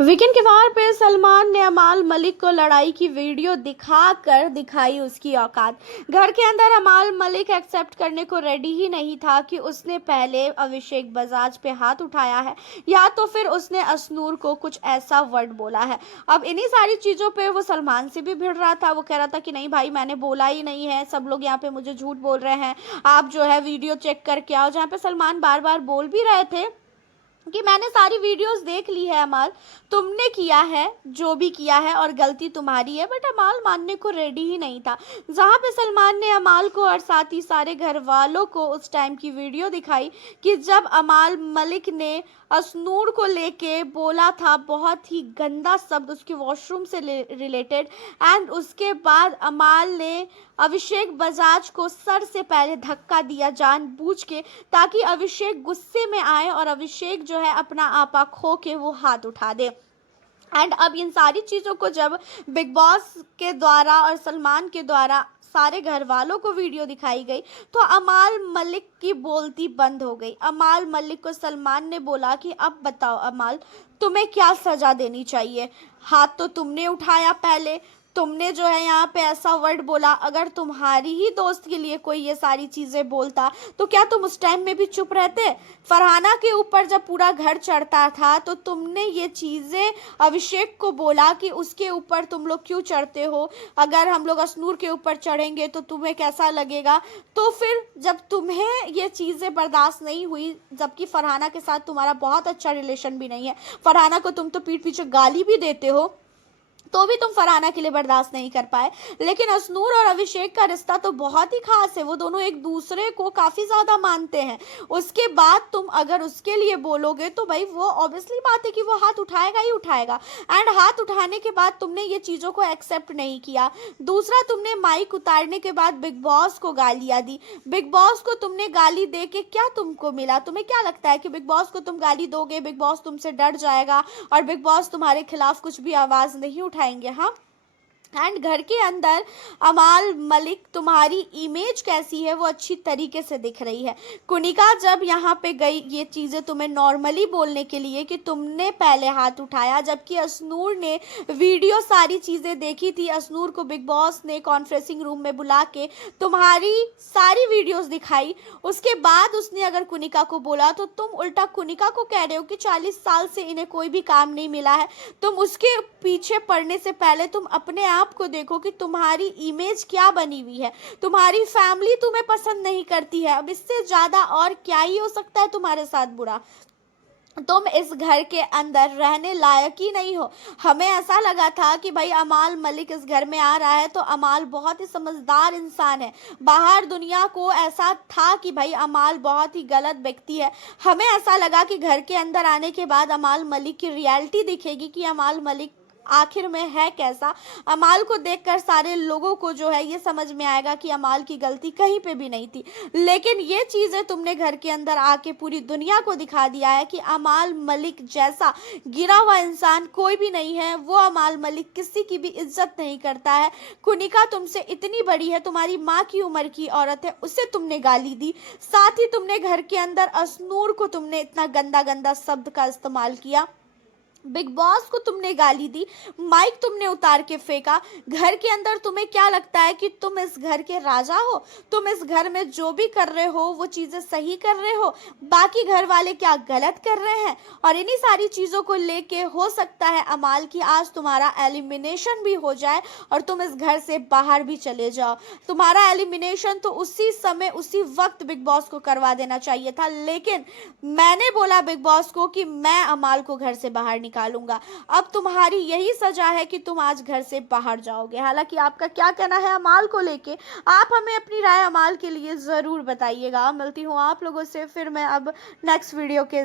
Weekend के वार पे सलमान ने अमाल मलिक को लड़ाई की वीडियो दिखाकर दिखाई उसकी औकात। घर के अंदर अमाल मलिक एक्सेप्ट करने को रेडी ही नहीं था कि उसने पहले अभिषेक बजाज पे हाथ उठाया है या तो फिर उसने असनूर को कुछ ऐसा वर्ड बोला है। अब इन्हीं सारी चीज़ों पे वो सलमान से भी भिड़ रहा था। वो कह रहा था कि नहीं भाई, मैंने बोला ही नहीं है, सब लोग यहाँ पे मुझे झूठ बोल रहे हैं, आप जो है वीडियो चेक करके आओ। जहाँ पे सलमान बार बार बोल भी रहे थे कि मैंने सारी वीडियोस देख ली है अमाल, तुमने किया है जो भी किया है और गलती तुम्हारी है। बट अमाल मानने को रेडी ही नहीं था। जहाँ पे सलमान ने अमाल को और साथ ही सारे घर वालों को उस टाइम की वीडियो दिखाई कि जब अमाल मलिक ने असनूर को लेके बोला था बहुत ही गंदा शब्द उसके वॉशरूम से रिलेटेड, एंड उसके बाद अमाल ने अभिषेक बजाज को सर से पहले धक्का दिया जानबूझ के, ताकि अभिषेक गुस्से में आए और अभिषेक जो है अपना आपा खो के वो हाथ उठा दे। एंड अब इन सारी चीज़ों को जब बिग बॉस के द्वारा और सलमान के द्वारा सारे घर वालों को वीडियो दिखाई गई तो अमाल मलिक की बोलती बंद हो गई। अमाल मलिक को सलमान ने बोला कि अब बताओ अमाल, तुम्हें क्या सज़ा देनी चाहिए? हाथ तो तुमने उठाया पहले, तुमने जो है यहाँ पे ऐसा वर्ड बोला। अगर तुम्हारी ही दोस्त के लिए कोई ये सारी चीज़ें बोलता तो क्या तुम उस टाइम में भी चुप रहते? फरहाना के ऊपर जब पूरा घर चढ़ता था तो तुमने ये चीज़ें अभिषेक को बोला कि उसके ऊपर तुम लोग क्यों चढ़ते हो, अगर हम लोग असनूर के ऊपर चढ़ेंगे तो तुम्हें कैसा लगेगा? तो फिर जब तुम्हें ये चीज़ें बर्दाश्त नहीं हुई, जबकि फरहाना के साथ तुम्हारा बहुत अच्छा रिलेशन भी नहीं है, फरहाना को तुम तो पीठ पीछे गाली भी देते हो, तो भी तुम फरहाना के लिए बर्दाश्त नहीं कर पाए। लेकिन असनूर और अभिषेक का रिश्ता तो बहुत ही खास है, वो दोनों एक दूसरे को काफ़ी ज़्यादा मानते हैं। उसके बाद तुम अगर उसके लिए बोलोगे तो भाई वो ऑब्वियसली बात है कि वो हाथ उठाएगा ही उठाएगा। एंड हाथ उठाने के बाद तुमने ये चीज़ों को एक्सेप्ट नहीं किया। दूसरा, तुमने माइक उतारने के बाद बिग बॉस को गालियाँ दी। बिग बॉस को तुमने गाली दे के क्या तुमको मिला? तुम्हें क्या लगता है कि बिग बॉस को तुम गाली दोगे, बिग बॉस तुमसे डर जाएगा और बिग बॉस तुम्हारे खिलाफ कुछ भी आवाज़ नहीं उठाएंगे? हाँ। एंड घर के अंदर अमाल मलिक, तुम्हारी इमेज कैसी है वो अच्छी तरीके से दिख रही है। कुनिका जब यहाँ पे गई ये चीज़ें तुम्हें नॉर्मली बोलने के लिए कि तुमने पहले हाथ उठाया, जबकि असनूर ने वीडियो सारी चीज़ें देखी थी। असनूर को बिग बॉस ने कॉन्फ्रेंसिंग रूम में बुला के तुम्हारी सारी वीडियोस दिखाई। उसके बाद उसने अगर कुनिका को बोला तो तुम उल्टा कुनिका को कह रहे हो कि 40 साल से इन्हें कोई भी काम नहीं मिला है। तुम उसके पीछे पड़ने से पहले तुम अपने आप को देखो कि तुम्हारी इमेज क्या बनी हुई है। तुम्हारी फैमिली तुम्हें पसंद नहीं करती है, अब इससे ज़्यादा और क्या ही हो सकता है तुम्हारे साथ बुरा? तुम इस घर के अंदर रहने लायक ही नहीं हो। हमें ऐसा लगा था कि भाई अमाल मलिक इस घर में आ रहा है तो अमाल बहुत ही समझदार इंसान है। बाहर दुनिया को ऐसा था कि भाई अमाल बहुत ही गलत व्यक्ति है। हमें ऐसा लगा कि घर के अंदर आने के बाद अमाल मलिक की रियलिटी दिखेगी कि अमाल मलिक आखिर में है कैसा। अमाल को देखकर सारे लोगों को जो है ये समझ में आएगा कि अमाल की गलती कहीं पे भी नहीं थी। लेकिन ये चीज़ें तुमने घर के अंदर आके पूरी दुनिया को दिखा दिया है कि अमाल मलिक जैसा गिरा हुआ इंसान कोई भी नहीं है। वो अमाल मलिक किसी की भी इज्जत नहीं करता है। कुनिका तुमसे इतनी बड़ी है, तुम्हारी माँ की उम्र की औरत है, उसे तुमने गाली दी। साथ ही तुमने घर के अंदर असनूर को तुमने इतना गंदा गंदा शब्द का इस्तेमाल किया। बिग बॉस को तुमने गाली दी, माइक तुमने उतार के फेंका। घर के अंदर तुम्हें क्या लगता है कि तुम इस घर के राजा हो? तुम इस घर में जो भी कर रहे हो वो चीज़ें सही कर रहे हो, बाकी घर वाले क्या गलत कर रहे हैं? और इन्हीं सारी चीज़ों को लेके हो सकता है अमाल की आज तुम्हारा एलिमिनेशन भी हो जाए और तुम इस घर से बाहर भी चले जाओ। तुम्हारा एलिमिनेशन तो उसी समय उसी वक्त बिग बॉस को करवा देना चाहिए था, लेकिन मैंने बोला बिग बॉस को कि मैं अमाल को घर से बाहर निकालूंगा। अब तुम्हारी यही सजा है कि तुम आज घर से बाहर जाओगे। हालांकि आपका क्या कहना है अमाल को लेके, आप हमें अपनी राय अमाल के लिए ज़रूर बताइएगा। मिलती हूँ आप लोगों से फिर मैं अब नेक्स्ट वीडियो के